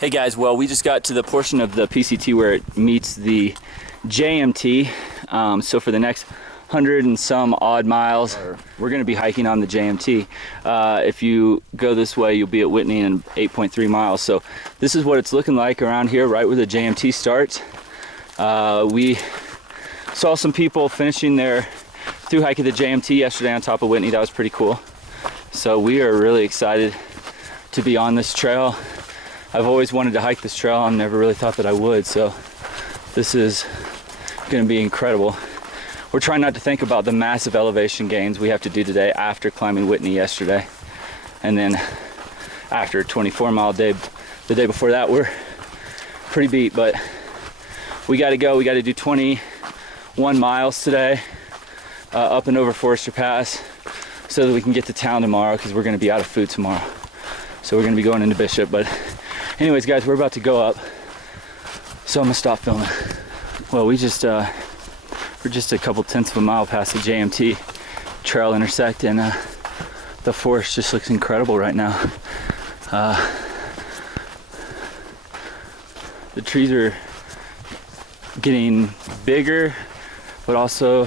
Hey guys, well, we just got to the portion of the PCT where it meets the JMT. So for the next 100 and some odd miles, we're going to be hiking on the JMT. If you go this way, you'll be at Whitney in 8.3 miles. So this is what it's looking like around here, right where the JMT starts. We saw some people finishing their through hike of the JMT yesterday on top of Whitney. That was pretty cool. So we are really excited to be on this trail. I've always wanted to hike this trail. I never really thought that I would, so this is going to be incredible. We're trying not to think about the massive elevation gains we have to do today after climbing Whitney yesterday. And then after a 24-mile day, the day before that, we're pretty beat, but we got to go. We got to do 21 miles today up and over Forester Pass so that we can get to town tomorrow, because we're going to be out of food tomorrow. So we're going to be going into Bishop, but anyways, guys, we're about to go up, so I'm gonna stop filming. Well, we're just a couple tenths of a mile past the JMT trail intersect, and the forest just looks incredible right now. The trees are getting bigger, but also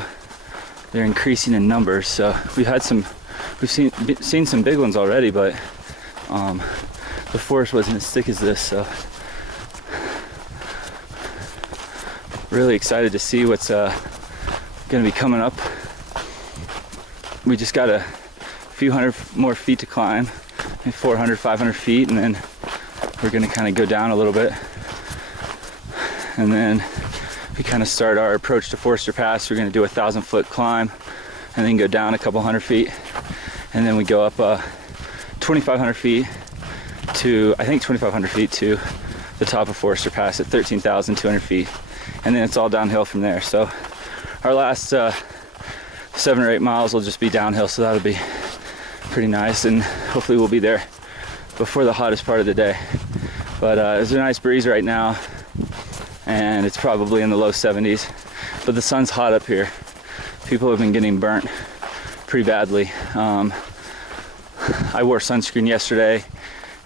they're increasing in numbers. So we've seen some big ones already, but the forest wasn't as thick as this, so really excited to see what's going to be coming up. We just got a few hundred more feet to climb, maybe 400, 500 feet, and then we're going to kind of go down a little bit. And then we kind of start our approach to Forester Pass. We're going to do a 1,000-foot climb and then go down a couple hundred feet, and then we go up 2,500 feet to, I think 2,500 feet to the top of Forester Pass at 13,200 feet. And then it's all downhill from there. So our last 7 or 8 miles will just be downhill, so that'll be pretty nice. And hopefully we'll be there before the hottest part of the day. But there's a nice breeze right now, and it's probably in the low 70s. But the sun's hot up here. People have been getting burnt pretty badly. I wore sunscreen yesterday,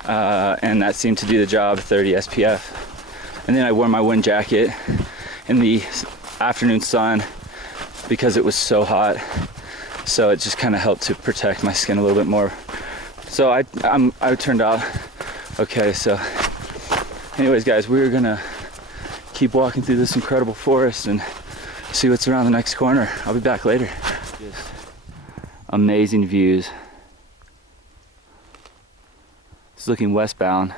and that seemed to do the job, 30 SPF. And then I wore my wind jacket in the afternoon sun because it was so hot. So it just kind of helped to protect my skin a little bit more. So I turned out okay. So anyways, guys, we're gonna keep walking through this incredible forest and see what's around the next corner. I'll be back later. Just amazing views. It's looking westbound,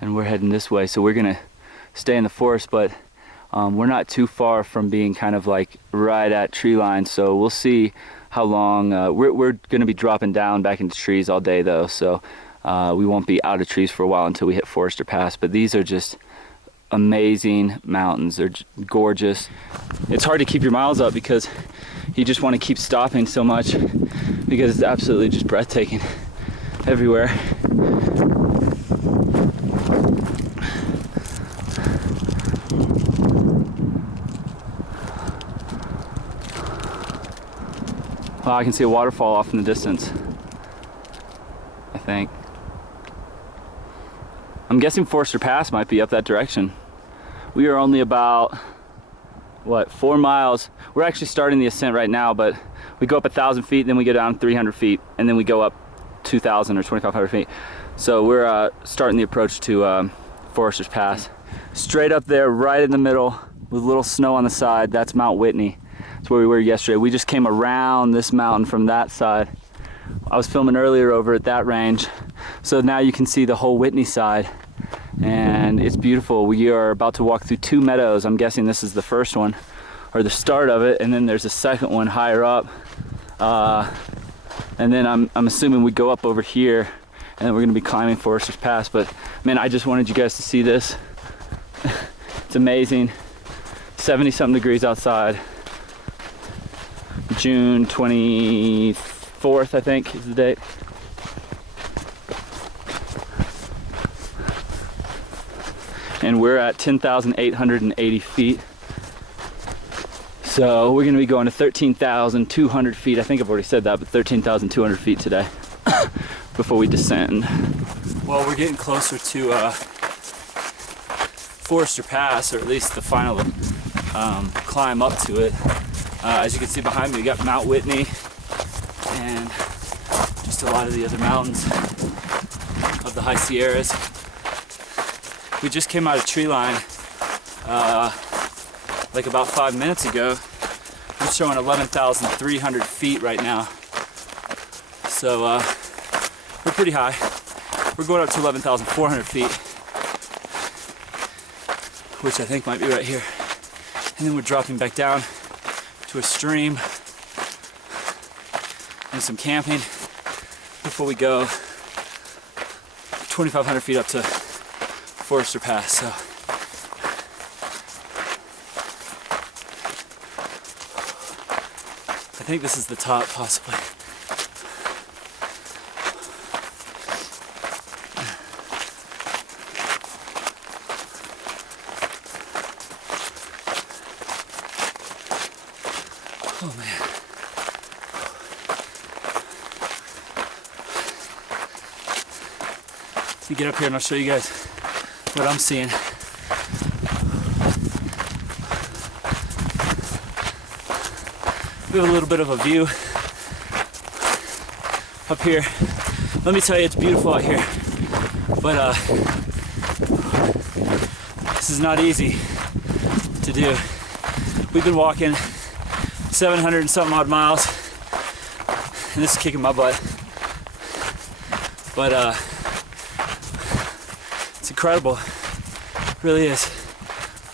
and we're heading this way, so we're gonna stay in the forest, but we're not too far from being kind of like right at tree line, so we'll see how long. We're gonna be dropping down back into trees all day though, so we won't be out of trees for a while until we hit Forester Pass. But these are just amazing mountains. They're gorgeous. It's hard to keep your miles up because you just want to keep stopping so much, because it's absolutely just breathtaking everywhere. Wow, I can see a waterfall off in the distance, I think. I'm guessing Forester Pass might be up that direction. We are only about, what, 4 miles. We're actually starting the ascent right now, but we go up 1,000 feet, then we go down 300 feet, and then we go up 2,000 or 2,500 feet. So we're starting the approach to Forester Pass. Straight up there, right in the middle, with a little snow on the side, that's Mount Whitney. That's where we were yesterday. We just came around this mountain from that side. I was filming earlier over at that range, so now you can see the whole Whitney side, and it's beautiful. We are about to walk through 2 meadows. I'm guessing this is the first one, or the start of it, and then there's a second one higher up, and then I'm assuming we go up over here, and then we're going to be climbing Forester's Pass. But man, I just wanted you guys to see this. It's amazing. 70-something degrees outside. June 24th, I think, is the date. and we're at 10,880 feet. So we're gonna be going to 13,200 feet. I think I've already said that, but 13,200 feet today before we descend. Well, we're getting closer to Forester Pass, or at least the final climb up to it. As you can see behind me, we got Mount Whitney and just a lot of the other mountains of the High Sierras. We just came out of tree line like about 5 minutes ago. I'm showing 11,300 feet right now. So we're pretty high. We're going up to 11,400 feet, which I think might be right here. And then we're dropping back down to a stream and some camping before we go 2,500 feet up to Forester Pass. So I think this is the top, possibly. Oh man. Let me get up here and I'll show you guys what I'm seeing. We have a little bit of a view up here. Let me tell you, it's beautiful out here, but this is not easy to do. We've been walking 700 and something odd miles, and this is kicking my butt, but it's incredible, it really is.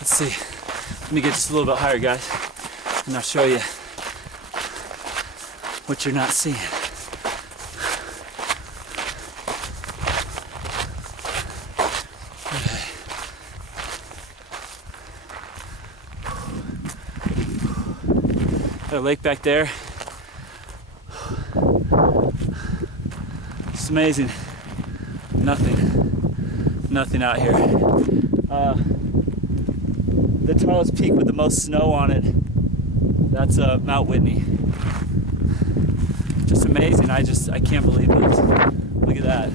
Let's see, let me get just a little bit higher, guys, and I'll show you what you're not seeing. Okay. Got a lake back there. It's amazing. Nothing out here. The tallest peak with the most snow on it, that's Mount Whitney. Just amazing. I can't believe it. Look at that.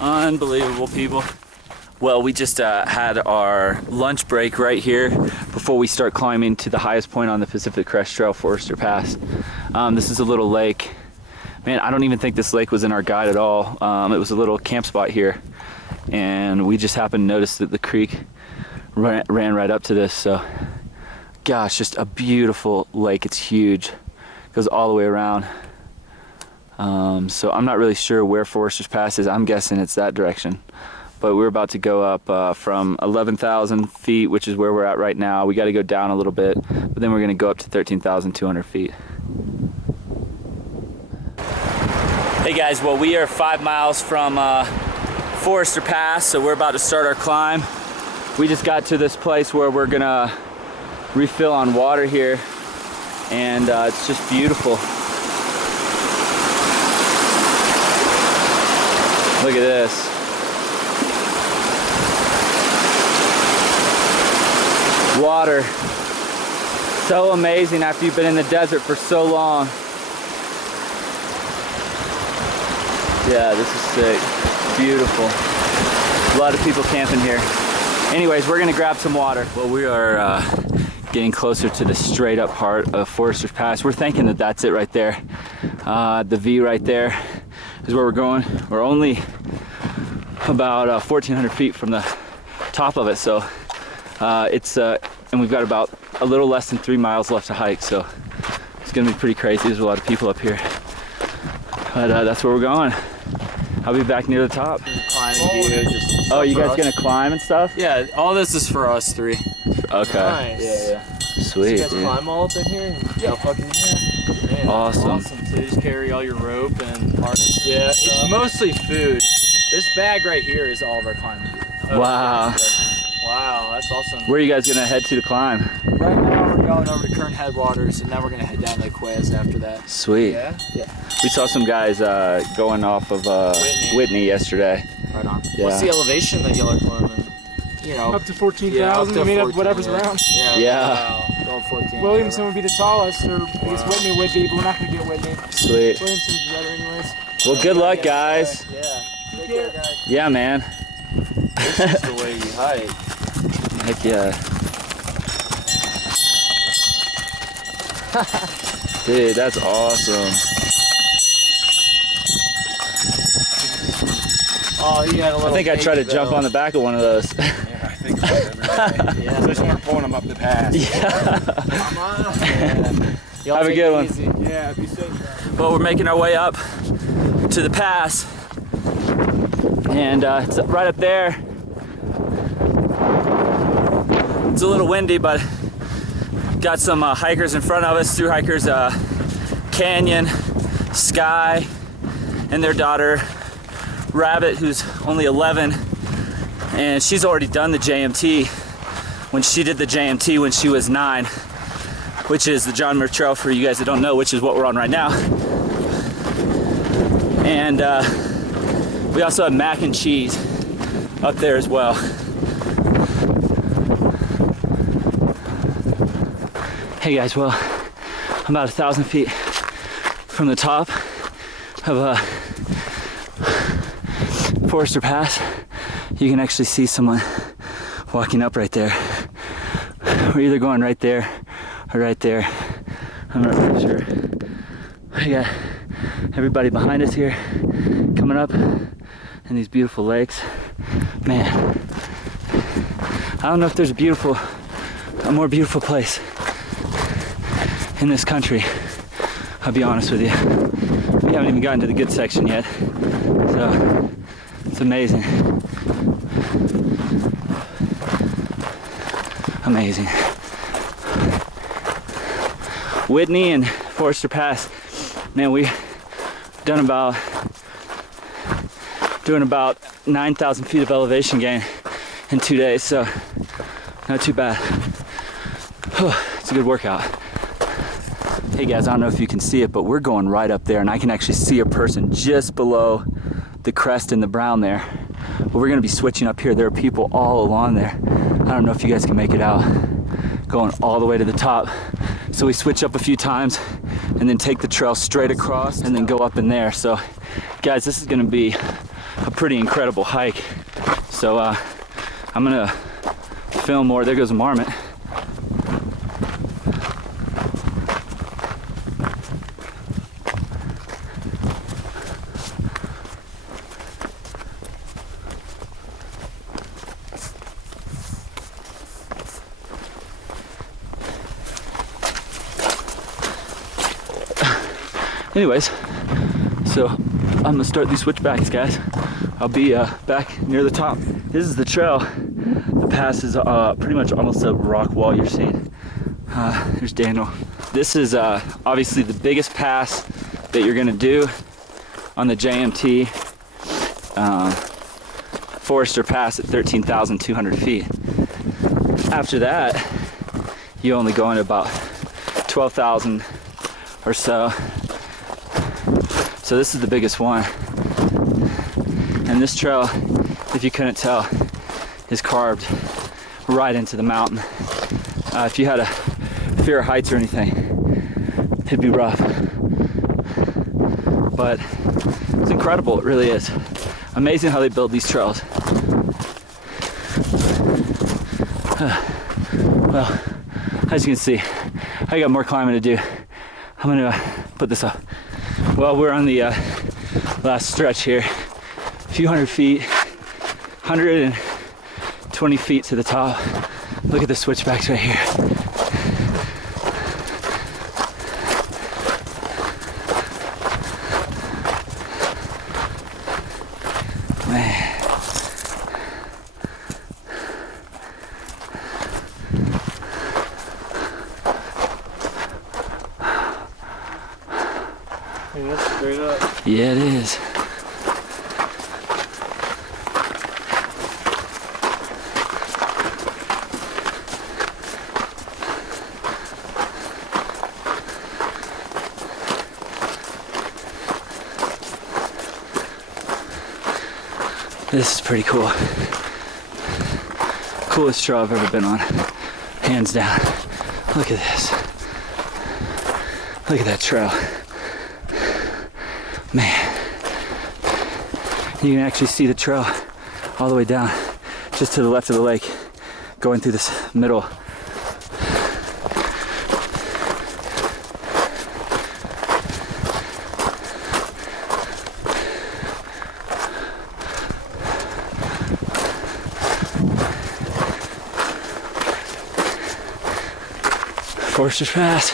Unbelievable, people. Well, we just had our lunch break right here before we start climbing to the highest point on the Pacific Crest Trail, Forester Pass. This is a little lake. Man, I don't even think this lake was in our guide at all. It was a little camp spot here, and we just happened to notice that the creek ran right up to this. So, gosh, just a beautiful lake. It's huge. Goes all the way around. So I'm not really sure where Forester's Pass is. I'm guessing it's that direction. But we're about to go up from 11,000 feet, which is where we're at right now. We got to go down a little bit, but then we're going to go up to 13,200 feet. Hey guys, well, we are 5 miles from Forester Pass, so we're about to start our climb. We just got to this place where we're going to refill on water here, and it's just beautiful. Look at this. Water. So amazing after you've been in the desert for so long. Yeah, this is sick. Beautiful. A lot of people camping here. Anyways, we're gonna grab some water. Well, we are getting closer to the straight up heart of Forester's Pass. We're thinking that that's it right there. The V right there is where we're going. We're only about 1,400 feet from the top of it, so and we've got about a little less than 3 miles left to hike, so it's gonna be pretty crazy. There's a lot of people up here, but that's where we're going. I'll be back near the top. Climbing gear, just oh, you guys gonna climb and stuff? Yeah, all this is for us three. Okay. Nice. Yeah. Sweet. So you guys climb all up in here? Yeah. Fucking yeah. Man, Awesome. So you just carry all your rope and harness. Yeah, it's mostly food. This bag right here is all of our climbing gear. Wow. Wow, that's awesome. Where are you guys gonna head to climb? Right now we're going over to Kern Headwaters, and then we're gonna head down to Quez after that. Sweet. Yeah? Yeah. We saw some guys going off of Whitney yesterday. Right on. Yeah. What's the elevation that y'all are climbing? You know, Up to 14,000. yeah, up to I mean, 14, whatever's yeah. around. Yeah. Wow. Going 14. Williamson would be the tallest, or I guess Whitney would be, but we're not going to get Whitney. Sweet. Williamson's better anyways. Well, good luck, guys. Yeah. Take care, guys. Yeah, man. This is the way you hike. Heck yeah. Dude, that's awesome. Oh, you had a little. I think I tried to jump on the back of one of those. Yeah, I think so every day. Yeah. Especially when we're pulling them up the pass. Yeah. Come on. Y'all Have a take good it one. easy. Yeah, be safe. Well, we're making our way up to the pass. And it's right up there. It's a little windy, but got some hikers in front of us, through hikers, Canyon, Sky, and their daughter, Rabbit, who's only 11, and she's already done the JMT. When she did the JMT when she was 9, which is the John Muir Trail, for you guys that don't know, which is what we're on right now. And we also have mac and cheese up there as well. Hey guys, well, I'm about 1,000 feet from the top of Forester Pass. You can actually see someone walking up right there. We're either going right there or right there. I'm not really sure. We got everybody behind us here coming up, and these beautiful lakes. Man, I don't know if there's a more beautiful place in this country. I'll be honest with you. We haven't even gotten to the good section yet, so it's amazing. Amazing. Whitney and Forester Pass, man, we've done doing about 9,000 feet of elevation gain in 2 days, so not too bad. It's a good workout. Hey guys, I don't know if you can see it, but we're going right up there, and I can actually see a person just below the crest in the brown there. But we're gonna be switching up here. There are people all along there. I don't know if you guys can make it out, going all the way to the top. So we switch up a few times and then take the trail straight across and then go up in there. So guys, this is gonna be a pretty incredible hike. So I'm gonna film more. There goes a marmot. Anyways, so I'm gonna start these switchbacks, guys. I'll be back near the top. This is the trail. The pass is pretty much almost a rock wall you're seeing. There's Daniel. This is obviously the biggest pass that you're gonna do on the JMT. Forester Pass at 13,200 feet. After that, you only go into about 12,000 or so. So this is the biggest one. And this trail, if you couldn't tell, is carved right into the mountain. If you had a fear of heights or anything, it'd be rough. But it's incredible, it really is. Amazing how they build these trails. Well, as you can see, I got more climbing to do. I'm gonna put this up. Well, we're on the last stretch here. A few hundred feet, 120 feet to the top. Look at the switchbacks right here. Man. That's straight up. Yeah, it is. This is pretty cool. Coolest trail I've ever been on, hands down. Look at this. Look at that trail. Man, you can actually see the trail all the way down, just to the left of the lake, going through this middle. Forester's Pass.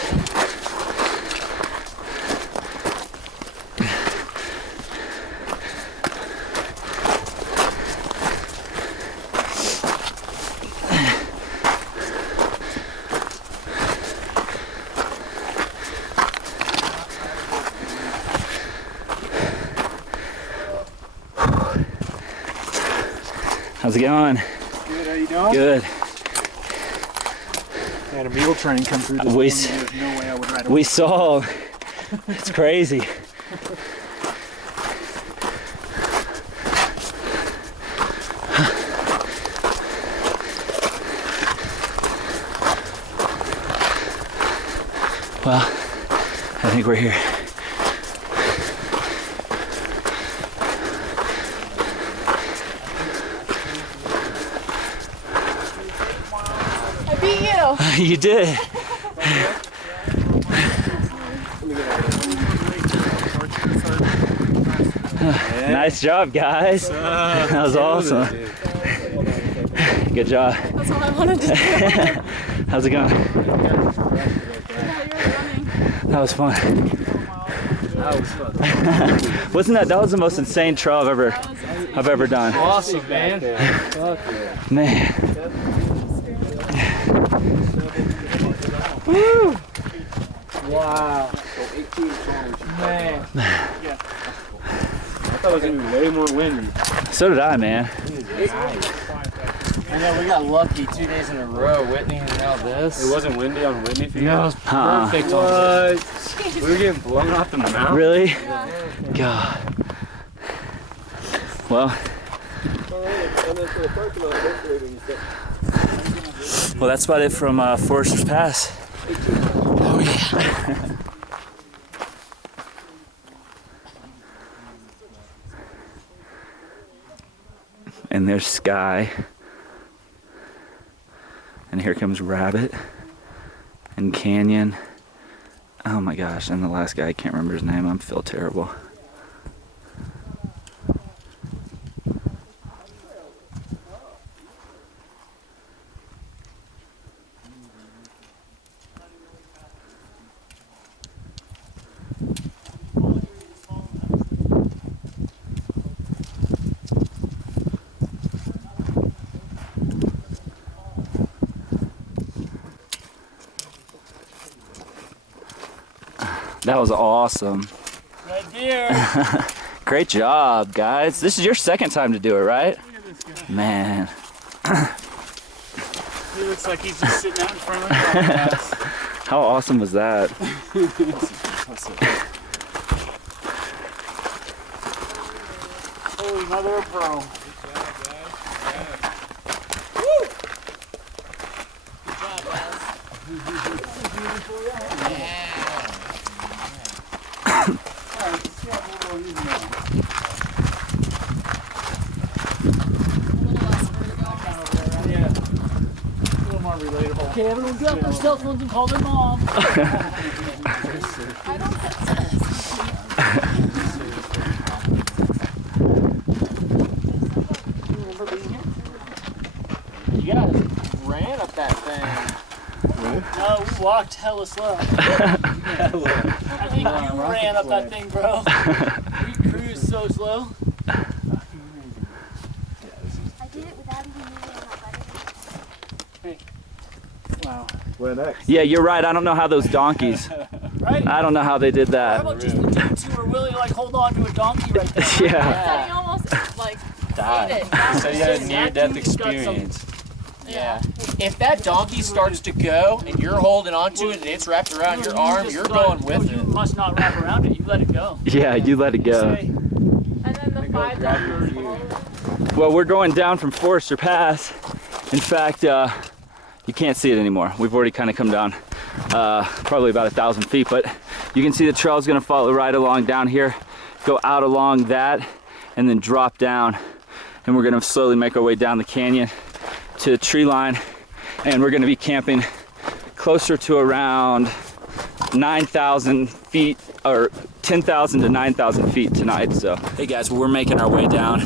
How's it going? Good, how you doing? Good. I had a mule train come through this morning. There's no way I would ride a We saw. It's crazy. Well, I think we're here. I beat you. You did. Nice job, guys. That was awesome. Good job. That's all I wanted to do. How's it going? That was fun. Wasn't that was the most insane trail I've ever done. Awesome, man. Man. Woo! Wow. Man. I thought it was going to be way more windy. So did I, man. I know we got lucky 2 days in a row. Whitney and now this. It wasn't windy on Whitney for you? No, it was perfect on What? We were getting blown off the mountain? Really? God. Well, that's about it from Forester's Pass. Oh yeah. And there's Sky. And here comes Rabbit and Canyon. Oh my gosh, and the last guy, I can't remember his name. I feel terrible. That was awesome. Redbeard. Great job, guys. This is your second time to do it, right? Man. He looks like he's just sitting out in front of the glass. How awesome was that? Holy mother of pearl. Okay, everyone get up their cell phones and call their mom. I don't You guys ran up that thing. No, we walked hella slow. I think you ran up that thing, bro. We cruised so slow. I did it without even moving my body. Wow. Where next? Yeah, you're right. I don't know how those donkeys. Right? I don't know how they did How that. about just the dudes who were willing to like hold on to a donkey right there? Yeah. He almost like Died. ate it. So you had a near-death experience. Yeah. If that donkey starts to go and you're holding onto it and it's wrapped around your arm, you're going with You it. must not wrap around it. You let it go. Yeah, you let it go. Say, And then the 5 grab your dollars. view. Well, we're going down from Forester Pass. In fact, you can't see it anymore. We've already kind of come down probably about 1,000 feet, but you can see the trail is going to follow right along down here, go out along that, and then drop down. And we're going to slowly make our way down the canyon to the tree line, and we're going to be camping closer to around 9,000 feet, or 10,000 to 9,000 feet tonight. So, hey guys, well, we're making our way down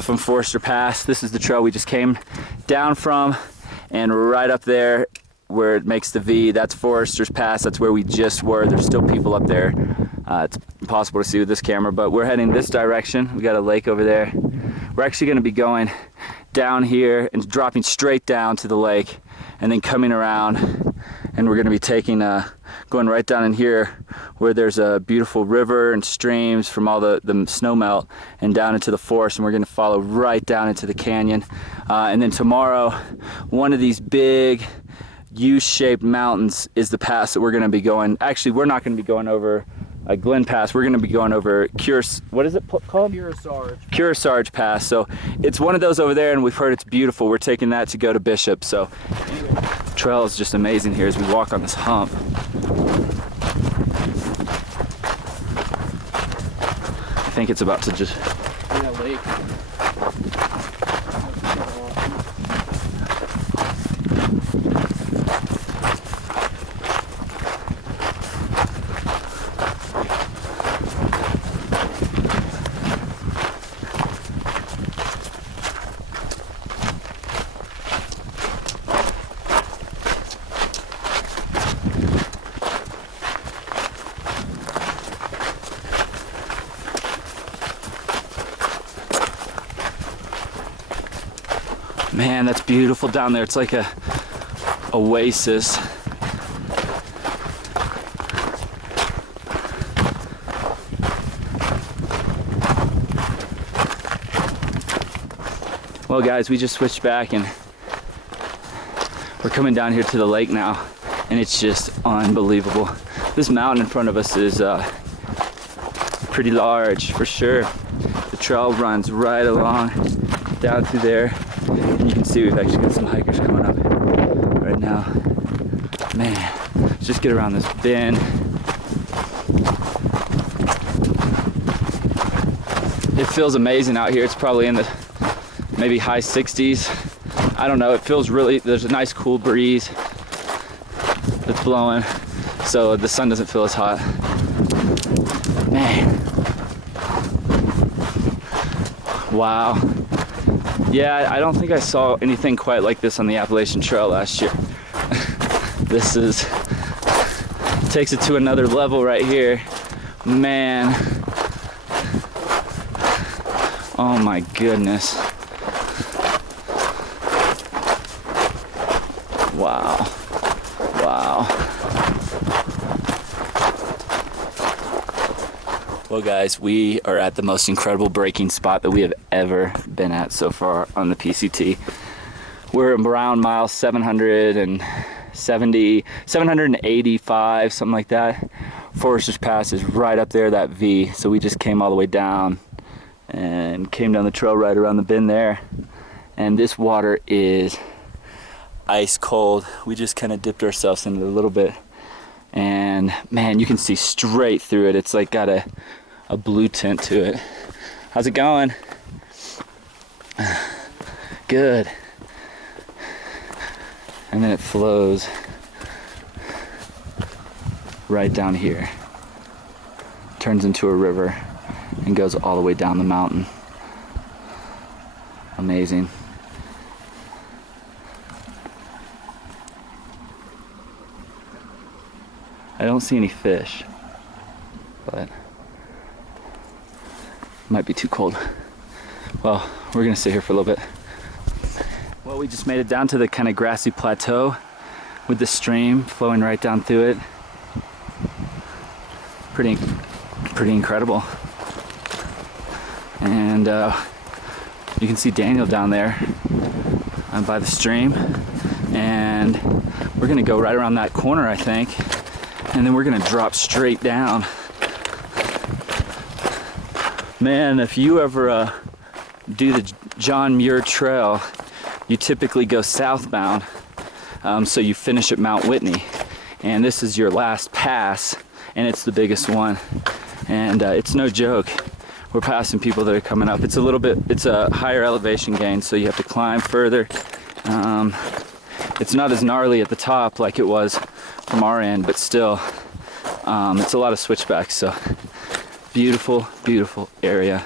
from Forester Pass. This is the trail we just came down from, and right up there where it makes the V, that's Forester's Pass. That's where we just were. There's still people up there. It's impossible to see with this camera, but we're heading this direction. We got a lake over there. We're actually going to be going down here and dropping straight down to the lake, and then coming around, and we're going to be taking going right down in here where there's a beautiful river and streams from all the snow melt, and down into the forest, and we're going to follow right down into the canyon. And then tomorrow, one of these big U-shaped mountains is the pass that we're going to be going. Actually, we're not going to be going over Glen Pass. We're going to be going over what is it called? Kearsarge Pass. So it's one of those over there, and we've heard it's beautiful. We're taking that to go to Bishop. So anyway, the trail is just amazing here as we walk on this hump. I think it's about to just... Yeah, lake. Man, that's beautiful down there. It's like a oasis. Well guys, we just switched back and we're coming down here to the lake now, and it's just unbelievable. This mountain in front of us is pretty large for sure. The trail runs right along down through there. And you can see we've actually got some hikers coming up right now. Man, let's just get around this bend. It feels amazing out here. It's probably in the maybe high 60s. I don't know, it feels really, there's a nice cool breeze that's blowing, so the sun doesn't feel as hot. Man. Wow. Yeah, I don't think I saw anything quite like this on the Appalachian Trail last year. This takes it to another level right here. Man. Oh my goodness. Wow. Wow. Well guys, we are at the most incredible breaking spot that we have ever been at so far on the PCT. We're around mile 770, 785, something like that. Forester's Pass is right up there, that V. So we just came all the way down and came down the trail right around the bend there. And this water is ice cold. We just kind of dipped ourselves in it a little bit. And man, you can see straight through it. It's like got a blue tint to it. How's it going? Good. And then it flows right down here, turns into a river, and goes all the way down the mountain. Amazing. I don't see any fish, but might be too cold. Well, we're gonna stay here for a little bit. Well, we just made it down to the kind of grassy plateau with the stream flowing right down through it. Pretty incredible. And you can see Daniel down there by the stream. And we're gonna go right around that corner, I think. And then we're gonna drop straight down. Man, if you ever do the John Muir Trail, you typically go southbound, so you finish at Mount Whitney, and this is your last pass, and it's the biggest one, and it's no joke. We're passing people that are coming up. It's a higher elevation gain, so you have to climb further. It's not as gnarly at the top like it was from our end, but still, it's a lot of switchbacks, so beautiful, beautiful area.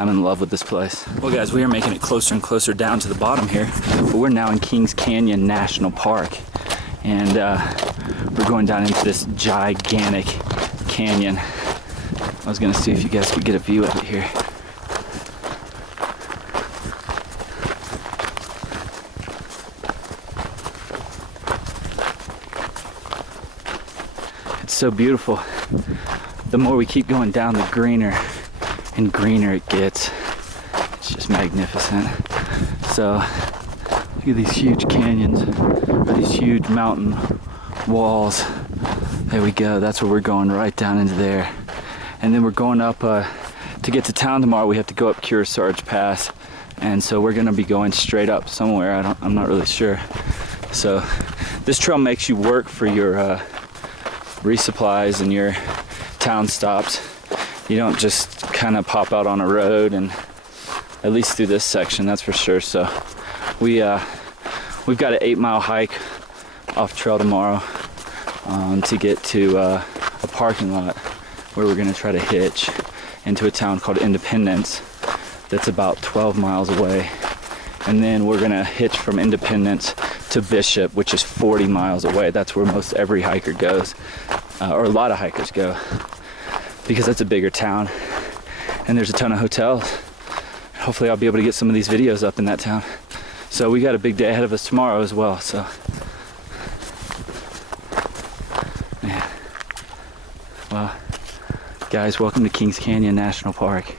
I'm in love with this place. Well guys, we are making it closer and closer down to the bottom here, but we're now in Kings Canyon National Park, and we're going down into this gigantic canyon. I was gonna see if you guys could get a view of it here. It's so beautiful. The more we keep going down, the greener and greener it gets. It's just magnificent. So look at these huge canyons, or these huge mountain walls. There we go. That's where we're going, right down into there. And then we're going up to get to town tomorrow. We have to go up Kearsarge Pass, and so we're going to be going straight up somewhere. I'm not really sure. So this trail makes you work for your resupplies and your town stops. You don't just kind of pop out on a road, and at least through this section, that's for sure. So we've got an 8-mile hike off trail tomorrow to get to a parking lot where we're going to try to hitch into a town called Independence that's about 12 miles away, and then we're going to hitch from Independence to Bishop, which is 40 miles away. That's where most every hiker goes, or a lot of hikers go, because that's a bigger town and there's a ton of hotels. Hopefully I'll be able to get some of these videos up in that town. So we got a big day ahead of us tomorrow as well. So yeah. Well guys, welcome to Kings Canyon National Park.